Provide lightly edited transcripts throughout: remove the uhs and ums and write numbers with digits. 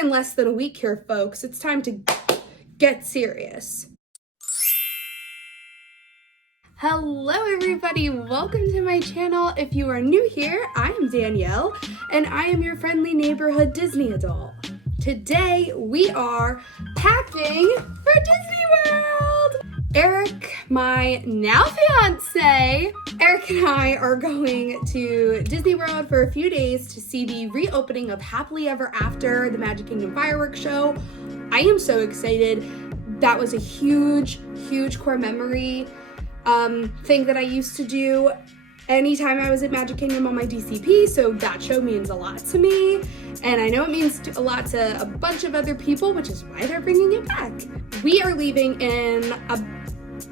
in less than a week here, folks. It's time to get serious. Hello everybody, welcome to my channel. If you are new here, I am Danielle and I am your friendly neighborhood Disney adult. Today we are packing for Disney World. Erik, my now fiance, Erik and I are going to Disney World for a few days to see the reopening of Happily Ever After, the Magic Kingdom fireworks show. I am so excited. That was a huge core memory thing that I used to do anytime I was at Magic Kingdom on my DCP, so that show means a lot to me, and I know it means a lot to a bunch of other people, which is why they're bringing it back. We are leaving in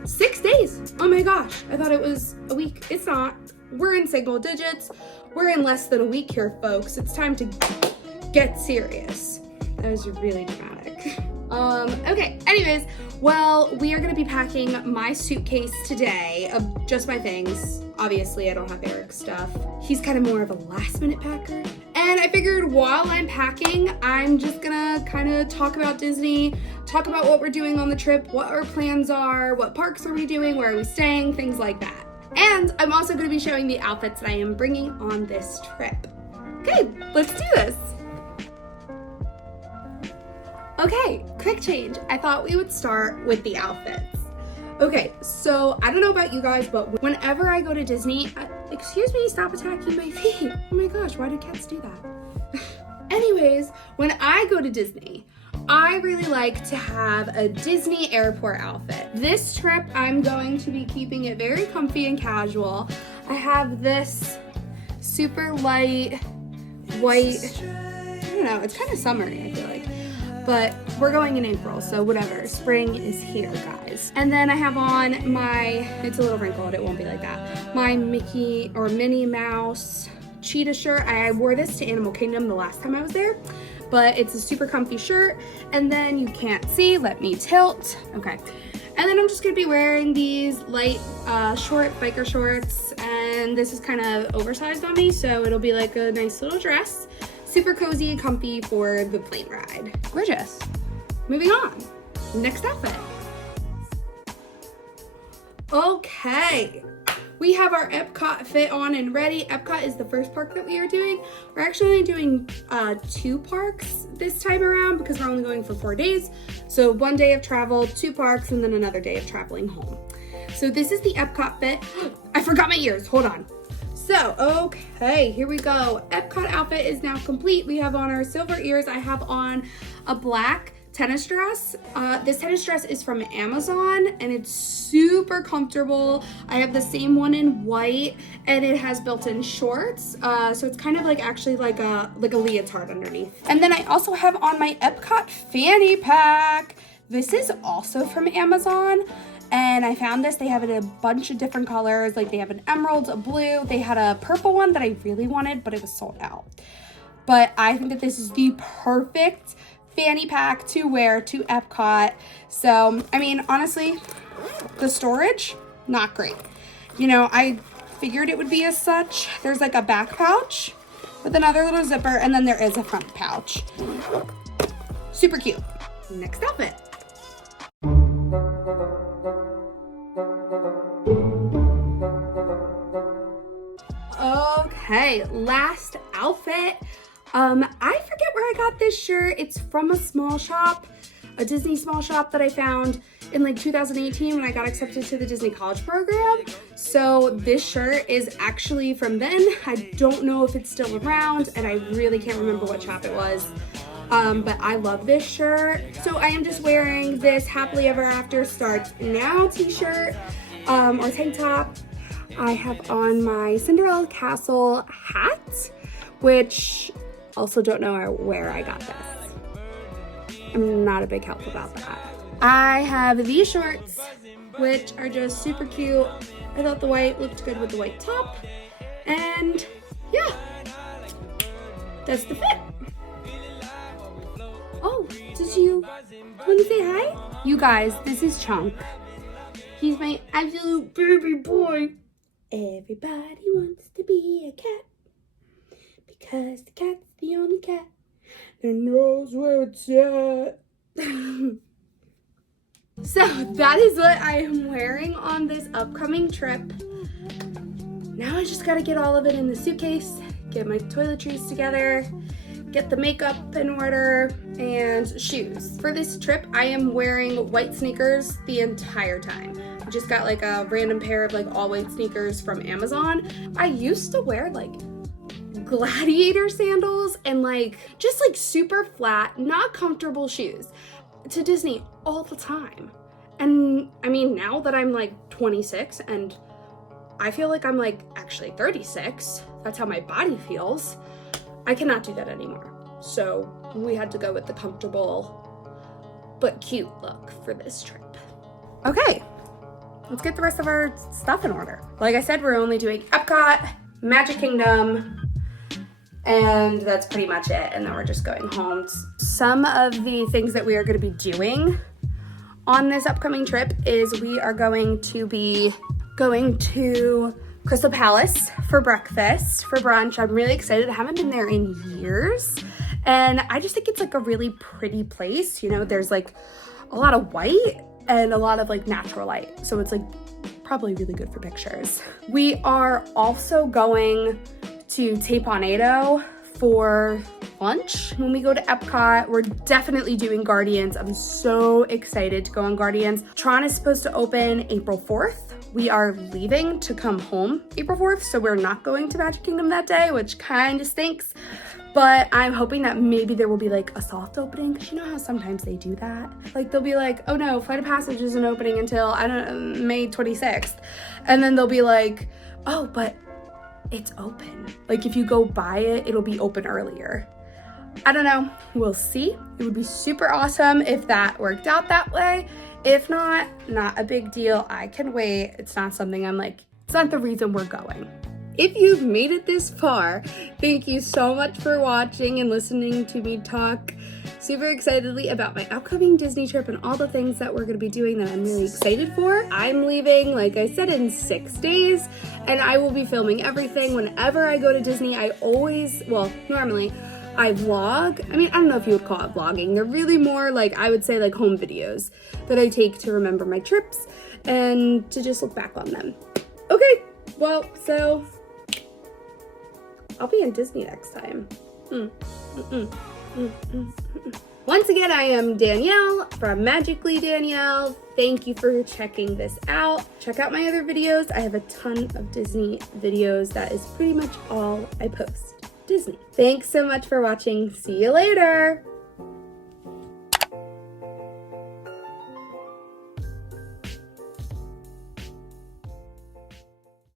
6 days. Oh my gosh, I thought it was a week. It's not. We're in single digits. We're in less than a week here, folks. It's time to get serious. That was really dramatic. Okay, anyways, well, we are gonna be packing my suitcase today of just my things. Obviously, I don't have Erik's stuff. He's kind of more of a last minute packer. And I figured while I'm packing, I'm just gonna kind of talk about Disney, talk about what we're doing on the trip, what our plans are, what parks are we doing, where are we staying, things like that. And I'm also gonna be showing the outfits that I am bringing on this trip. Okay, let's do this. Okay, quick change. I thought we would start with the outfits. Okay, so I don't know about you guys, but whenever I go to Disney, excuse me, stop attacking my feet. Oh my gosh, why do cats do that? Anyways, when I go to Disney, I really like to have a Disney airport outfit. This trip, I'm going to be keeping it very comfy and casual. I have this super light, white, I don't know, it's kind of summery, I feel like. But we're going in April, so whatever. Spring is here, guys. And then I have on my, it's a little wrinkled, it won't be like that, my Mickey or Minnie Mouse cheetah shirt. I wore this to Animal Kingdom the last time I was there, but it's a super comfy shirt. And then you can't see, let me tilt. Okay. And then I'm just gonna be wearing these light short biker shorts, and this is kind of oversized on me, so it'll be like a nice little dress. Super cozy and comfy for the plane ride. Gorgeous. Moving on. Next outfit. Okay. We have our Epcot fit on and ready. Epcot is the first park that we are doing. We're actually doing 2 parks this time around because we're only going for 4 days. So 1 day of travel, 2 parks, and then another day of traveling home. So this is the Epcot fit. I forgot my ears, hold on. So, okay, here we go. Epcot outfit is now complete. We have on our silver ears. I have on a black tennis dress. This tennis dress is from Amazon and it's super comfortable. I have the same one in white and it has built-in shorts. So it's kind of like actually like a leotard underneath. And then I also have on my Epcot fanny pack. This is also from Amazon. And I found this, they have it in a bunch of different colors. Like they have an emerald, a blue, they had a purple one that I really wanted, but it was sold out. But I think that this is the perfect fanny pack to wear to Epcot. So, I mean, honestly, the storage, not great. You know, I figured it would be as such. There's like a back pouch with another little zipper, and then there is a front pouch. Super cute. Next outfit. Okay, last outfit. I forget where I got this shirt. It's from a small shop, a Disney small shop that I found in like 2018 when I got accepted to the Disney College program. So this shirt is actually from then. I don't know if it's still around and I really can't remember what shop it was. But I love this shirt. So I am just wearing this Happily Ever After Starts Now t-shirt or tank top. I have on my Cinderella Castle hat, which also don't know where I got this. I'm not a big help about that. I have these shorts, which are just super cute. I thought the white looked good with the white top. And yeah, that's the fit. Oh, did you want to say hi? You guys, this is Chunk. He's my absolute baby boy. Everybody wants to be a cat because the cat's the only cat and knows where it's at. So that is what I am wearing on this upcoming trip. Now I just gotta get all of it in the suitcase, get my toiletries together, get the makeup in order, and shoes. For this trip, I am wearing white sneakers the entire time. I just got like a random pair of like all white sneakers from Amazon. I used to wear like gladiator sandals and like just like super flat, not comfortable shoes to Disney all the time. And I mean, now that I'm like 26 and I feel like I'm like actually 36, that's how my body feels, I cannot do that anymore. So we had to go with the comfortable but cute look for this trip. Okay, let's get the rest of our stuff in order. Like I said, we're only doing Epcot, Magic Kingdom, and that's pretty much it. And then we're just going home. Some of the things that we are going to be doing on this upcoming trip is we are going to be going to Crystal Palace for breakfast, for brunch. I'm really excited. I haven't been there in years. And I just think it's like a really pretty place. You know, there's like a lot of white and a lot of like natural light. So it's like probably really good for pictures. We are also going to Taponado for lunch when we go to Epcot. We're definitely doing Guardians. I'm so excited to go on Guardians. Tron is supposed to open April 4th. We are leaving to come home April 4th, so we're not going to Magic Kingdom that day, which kind of stinks. But I'm hoping that maybe there will be like a soft opening, because you know how sometimes they do that? Like they'll be like, oh no, Flight of Passage isn't opening until, I don't know, May 26th. And then they'll be like, oh, but it's open. Like if you go buy it, it'll be open earlier. I don't know, we'll see. It would be super awesome if that worked out that way. If not, not a big deal. I can wait. It's not something I'm like, it's not the reason we're going. If you've made it this far, thank you so much for watching and listening to me talk super excitedly about my upcoming Disney trip and all the things that we're gonna be doing that I'm really excited for. I'm leaving, like I said, in 6 days, and I will be filming everything. Whenever I go to Disney, I always, well, normally, I vlog. I mean, I don't know if you would call it vlogging. They're really more like, I would say like home videos that I take to remember my trips and to just look back on them. Okay, well, so I'll be in Disney next time. Once again, I am Danielle from Magically Danielle. Thank you for checking this out. Check out my other videos. I have a ton of Disney videos. That is pretty much all I post. Disney. Thanks so much for watching. See you later.